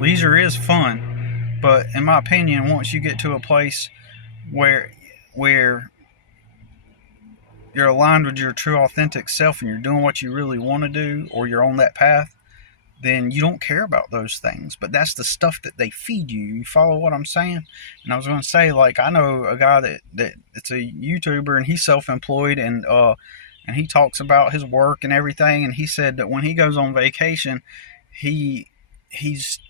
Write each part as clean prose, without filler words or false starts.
Leisure is fun, but in my opinion, once you get to a place where you're aligned with your true authentic self and you're doing what you really want to do, or you're on that path, then you don't care about those things. But that's the stuff that they feed you. You follow what I'm saying? And I was going to say, like, I know a guy that it's a YouTuber, and he's self-employed, and he talks about his work and everything. And he said that when he goes on vacation, he's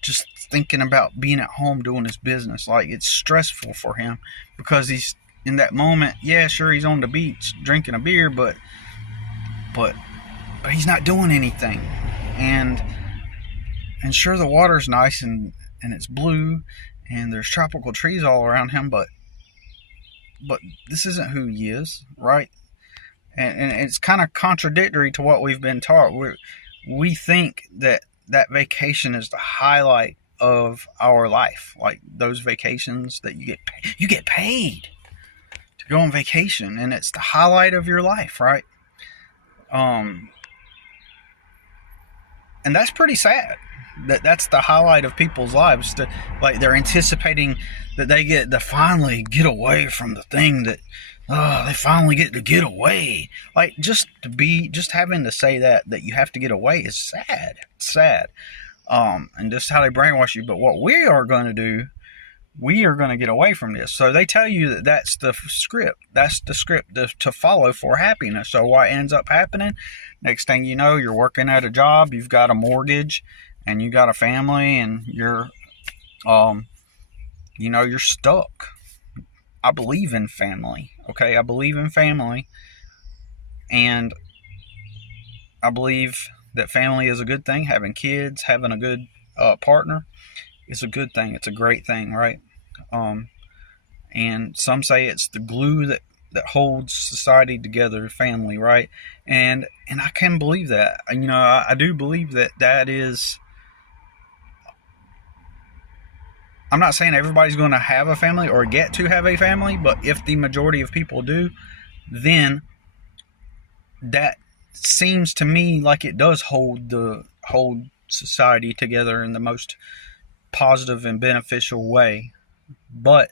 just thinking about being at home doing his business. Like, it's stressful for him because he's in that moment. Yeah, sure, he's on the beach drinking a beer, but he's not doing anything. And sure, the water's nice and it's blue and there's tropical trees all around him, but this isn't who he is, right? And it's kind of contradictory to what we've been taught. We think that vacation is the highlight of our life, like those vacations that you get paid to go on vacation, and it's the highlight of your life, right? And that's pretty sad. That's the highlight of people's lives. Like, they're anticipating that they get to finally get away from the thing that they finally get to get away. Like, just having to say that you have to get away is sad. It's sad. And just how they brainwash you. But what we are going to do, we are going to get away from this. So they tell you that that's the script. That's the script to follow for happiness. So what ends up happening? Next thing you know, you're working at a job, you've got a mortgage, and you got a family, and you're stuck. I believe in family. Okay, I believe in family, and I believe that family is a good thing. Having kids, having a good partner is a good thing. It's a great thing, right? And some say it's the glue that holds society together, family, right? And I can believe that. I do believe that is. I'm not saying everybody's going to have a family or get to have a family, but if the majority of people do, then that seems to me like it does hold society together in the most positive and beneficial way. But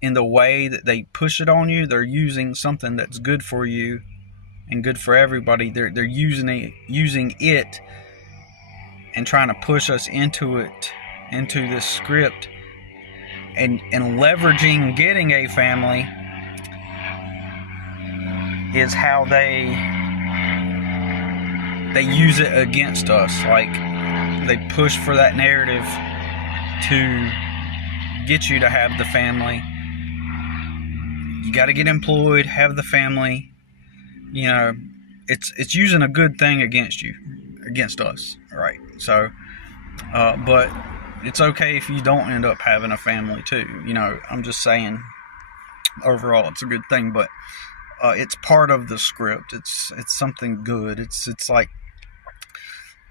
in the way that they push it on you, they're using something that's good for you and good for everybody. They're using it and trying to push us into this script, and leveraging getting a family is how they use it against us. Like, they push for that narrative to get you to have the family. You got to get employed, have the family. It's using a good thing against us, right? So, but it's okay if you don't end up having a family too. I'm just saying, overall, it's a good thing, but it's part of the script. It's something good. It's like,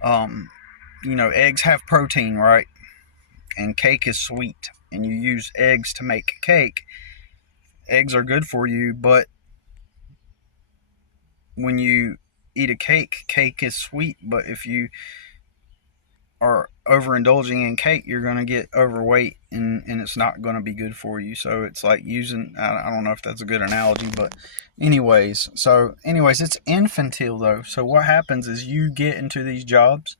eggs have protein, right? And cake is sweet, and you use eggs to make cake. Eggs are good for you, but when you eat a cake is sweet, but if you are overindulging in cake, you're going to get overweight, and it's not going to be good for you. So it's like using, I don't know if that's a good analogy, but anyways, it's infantile though. So what happens is you get into these jobs,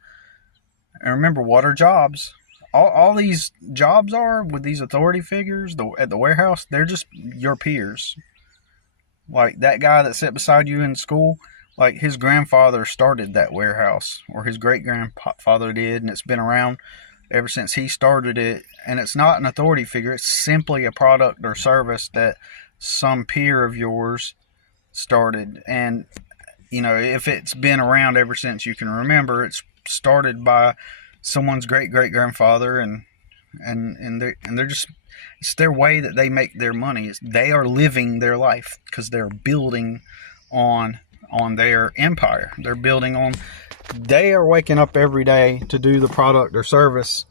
and remember, what are jobs? All these jobs are with these authority figures at the warehouse, they're just your peers. Like that guy that sat beside you in school, like his grandfather started that warehouse, or his great-grandfather did, and it's been around ever since he started it. And it's not an authority figure. It's simply a product or service that some peer of yours started. And, if it's been around ever since you can remember, it's started by someone's great-great-grandfather, and they're just, it's their way that they make their money. They are living their life because they're building on their empire. They are waking up every day to do the product or service.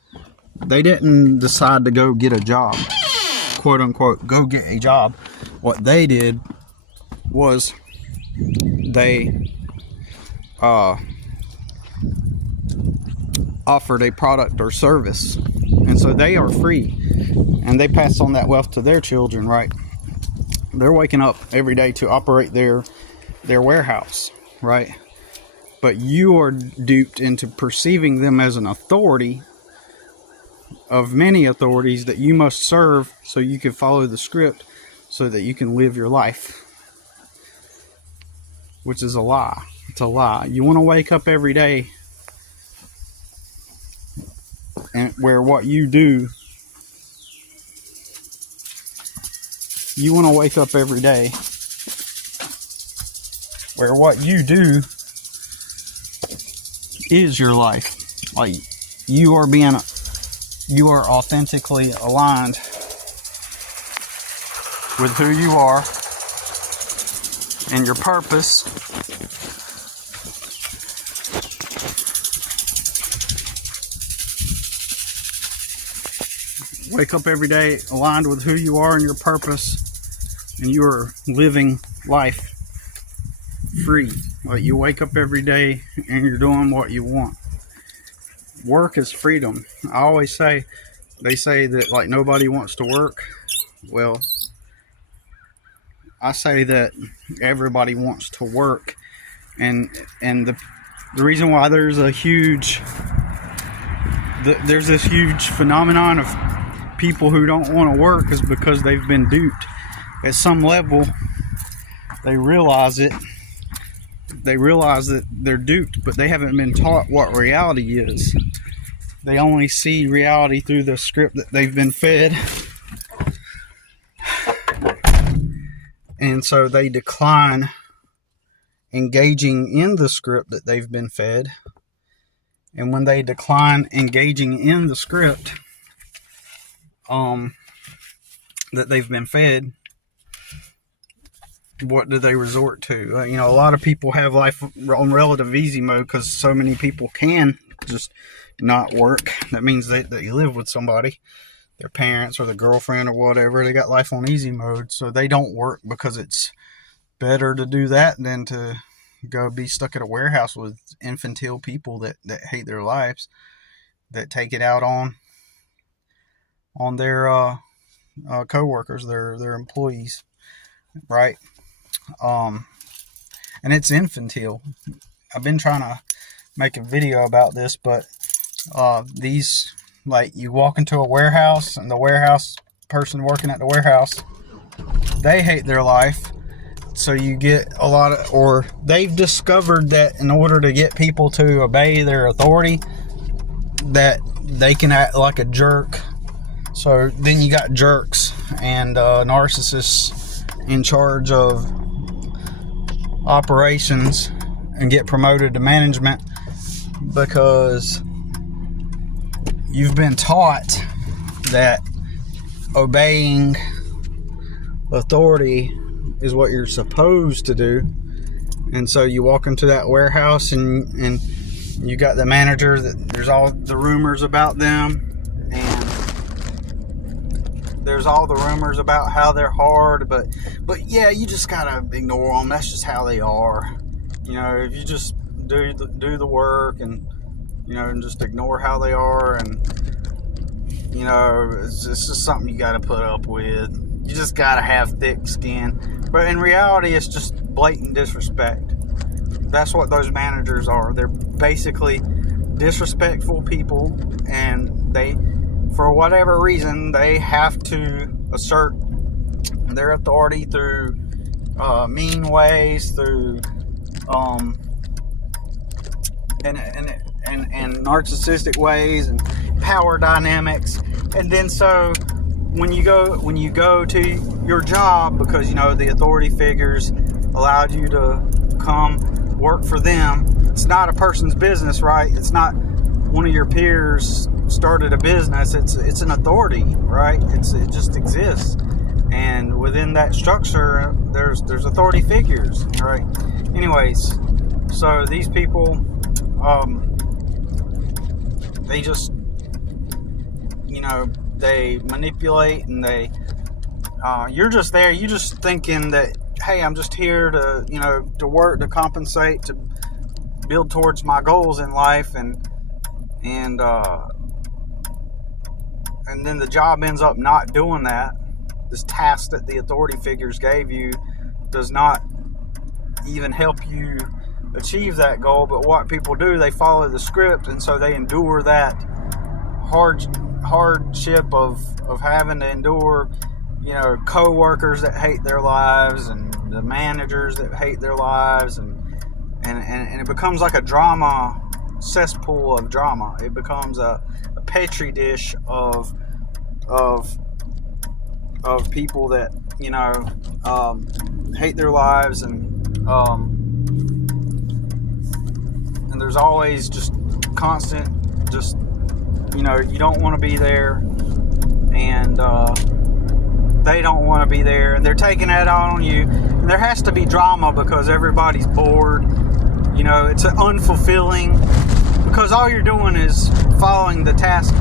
They didn't decide to go get a job, quote unquote, go get a job. What they did was offered a product or service, and so they are free, and they pass on that wealth to their children, right? They're waking up every day to operate their warehouse, right? But you are duped into perceiving them as an authority of many authorities that you must serve so you can follow the script so that you can live your life, which is a lie. It's a lie. You want to wake up every day and where what you do, you want to wake up every day where what you do is your life. Like, you are authentically aligned with who you are and your purpose. Wake up every day aligned with who you are and your purpose, and you are living life free. Like, you wake up every day and you're doing what you want. Work is freedom. I always say, they say that like nobody wants to work. Well, I say that everybody wants to work, and the reason why there's this huge phenomenon of people who don't want to work is because they've been duped. At some level, they realize it. They realize that they're duped, but they haven't been taught what reality is. They only see reality through the script that they've been fed. And so they decline engaging in the script that they've been fed. And when they decline engaging in the script that they've been fed, what do they resort to? A lot of people have life on relative easy mode because so many people can just not work. That means that you live with somebody, their parents or the girlfriend or whatever. They got life on easy mode, so they don't work because it's better to do that than to go be stuck at a warehouse with infantile people that hate their lives, that take it out on their co-workers, their employees, right? And it's infantile. I've been trying to make a video about this, but these, like, you walk into a warehouse and the warehouse person working at the warehouse, they hate their life. So you get a lot of, or they've discovered that in order to get people to obey their authority, that they can act like a jerk. So then you got jerks and narcissists in charge of operations and get promoted to management because you've been taught that obeying authority is what you're supposed to do. And so you walk into that warehouse and you got the manager that there's all the rumors about them, and there's all the rumors about how they're hard, but yeah, you just gotta ignore them. That's just how they are. If you just do the work and and just ignore how they are, and it's just something you gotta put up with. You just gotta have thick skin. But in reality, it's just blatant disrespect. That's what those managers are. They're basically disrespectful people, and they, for whatever reason, they have to assert their authority through mean ways, through and narcissistic ways and power dynamics. And then so when you go to your job, because the authority figures allowed you to come work for them, it's not a person's business, right? It's not one of your peers started a business. It's an authority, right? It just exists, and within that structure there's authority figures, right? Anyways, so these people, they just they manipulate, and you're just there, you just thinking that, hey, I'm just here to to work, to compensate, to build towards my goals in life, and and then the job ends up not doing that. This task that the authority figures gave you does not even help you achieve that goal. But what people do, they follow the script, and so they endure that hardship of having to endure, co-workers that hate their lives, and the managers that hate their lives, and it becomes like a drama cesspool of drama. It becomes a petri dish of people that hate their lives, and there's always just constant, you don't want to be there, and they don't want to be there, and they're taking that out on you. And there has to be drama because everybody's bored. It's unfulfilling because all you're doing is following the task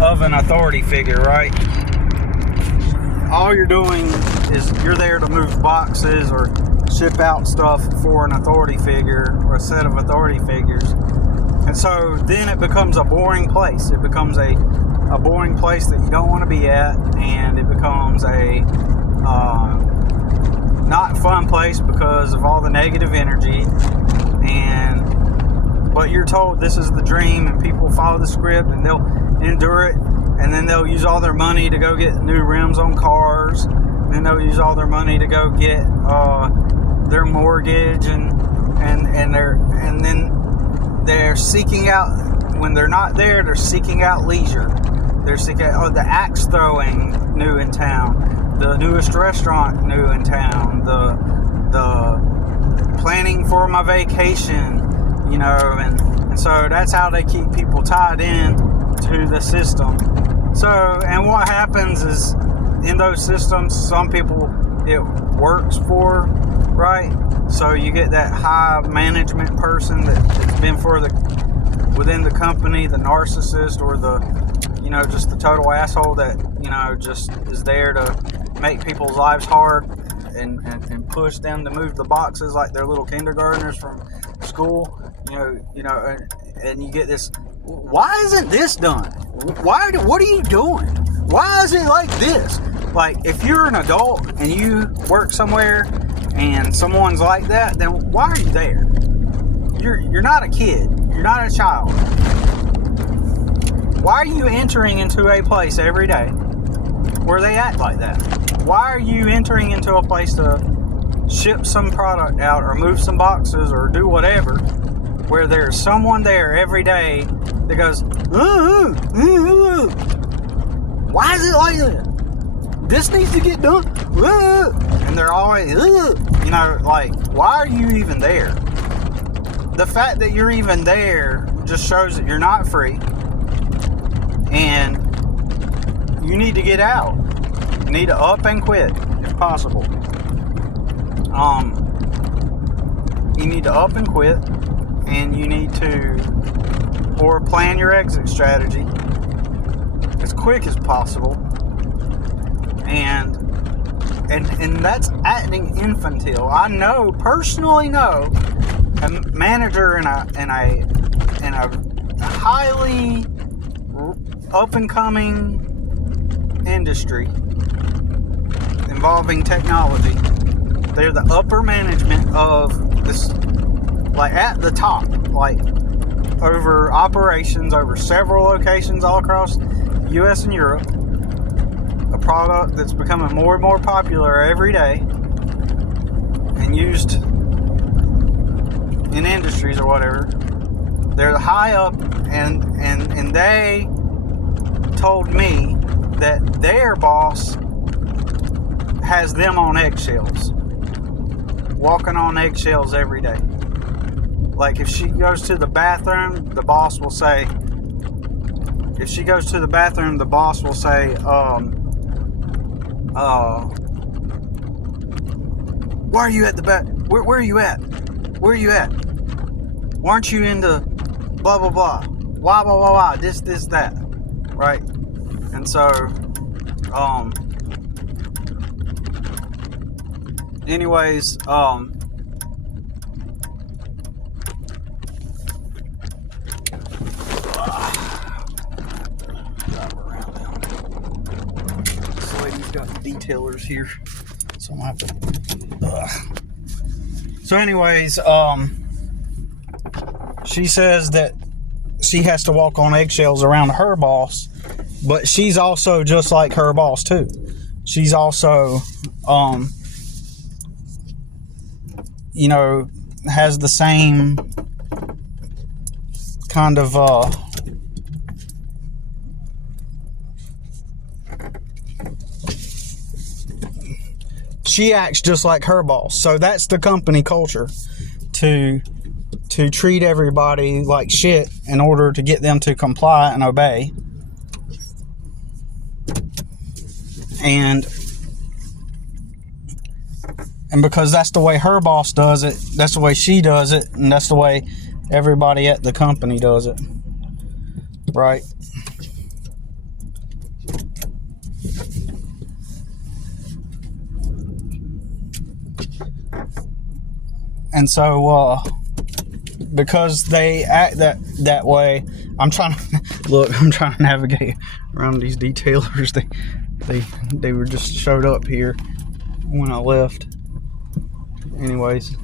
of an authority figure, right? All you're doing is you're there to move boxes or ship out stuff for an authority figure or a set of authority figures. And so then it becomes a boring place. It becomes a boring place that you don't want to be at, and it becomes a not fun place because of all the negative energy. But you're told this is the dream, and people follow the script, and they'll endure it, and then they'll use all their money to go get new rims on cars, and then they'll use all their money to go get their mortgage, and then they're seeking out, when they're not there, they're seeking out leisure. They're seeking out the axe throwing new in town, the newest restaurant new in town, the planning for my vacation, and so that's how they keep people tied in to the system. So, and what happens is, in those systems, some people it works for, right? So you get that high management person that's been within the company, the narcissist, or just the total asshole that, just is there to make people's lives hard and push them to move the boxes like they're little kindergartners from school, and you get this, why isn't this done? What are you doing? Why is it like this? Like, if you're an adult and you work somewhere and someone's like that, then why are you there? You're not a kid. You're not a child. Why are you entering into a place every day where they act like that? Why are you entering into a place to ship some product out or move some boxes or do whatever, where there's someone there every day that goes, why is it like that? This needs to get done. And they're always, why are you even there? The fact that you're even there just shows that you're not free, and you need to get out. You need to up and quit if possible. You need to up and quit, and you need to, or plan your exit strategy as quick as possible. And that's acting infantile. I personally know a manager in a highly up and coming industry involving technology. They're the upper management of this, like at the top, like over operations over several locations all across the US and Europe. A product that's becoming more and more popular every day and used in industries or whatever. They're high up, and they told me that their boss has them on eggshells, walking on eggshells every day. Like, if she goes to the bathroom, the boss will say, why are you at the back? Where are you at? Where are you at? Why aren't you into blah, blah, blah? Blah, blah, blah, blah. This, that. Right? And so, anyways, got the detailers here, so I'm gonna have to. So, anyways, she says that she has to walk on eggshells around her boss, but she's also just like her boss too. She's also, you know, has the same kind of she acts just like her boss. So that's the company culture, to treat everybody like shit in order to get them to comply and obey. And because that's the way her boss does it, that's the way she does it, and that's the way everybody at the company does it, right? And so because they act that way, I'm trying to navigate around these detailers. They were just showed up here when I left. Anyways,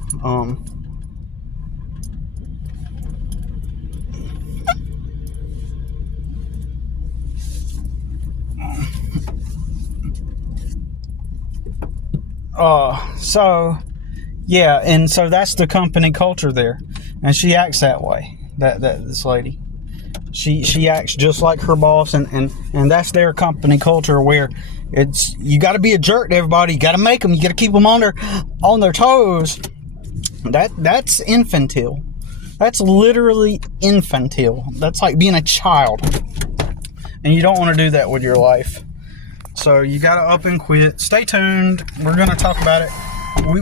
so yeah, and so that's the company culture there, and she acts that way. That this lady, she acts just like her boss, and that's their company culture, where it's, you got to be a jerk to everybody. You got to make them. You got to keep them on their toes. That's infantile. That's literally infantile. That's like being a child, and you don't want to do that with your life. So you got to up and quit. Stay tuned. We're going to talk about it.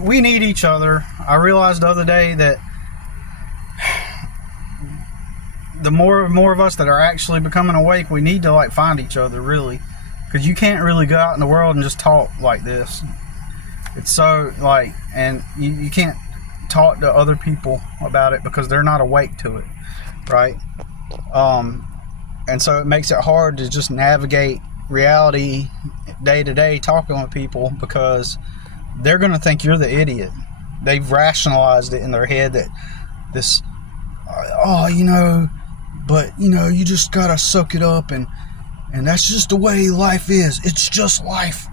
We need each other. I realized the other day that the more of us that are actually becoming awake, we need to like find each other, really, because you can't really go out in the world and just talk like this. It's so like, and you can't talk to other people about it because they're not awake to it, right? And so it makes it hard to just navigate reality day to day talking with people, because they're going to think you're the idiot. They've rationalized it in their head that this, but you just gotta suck it up, and that's just the way life is. It's just life.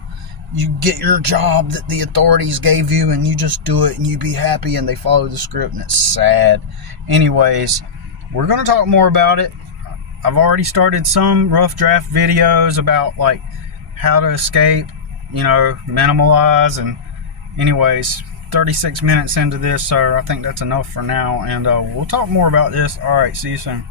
You get your job that the authorities gave you, and you just do it, and you be happy, and they follow the script, and it's sad. Anyways, we're going to talk more about it. I've already started some rough draft videos about like how to escape, minimalize, and anyways, 36 minutes into this, so I think that's enough for now, and we'll talk more about this. All right, see you soon.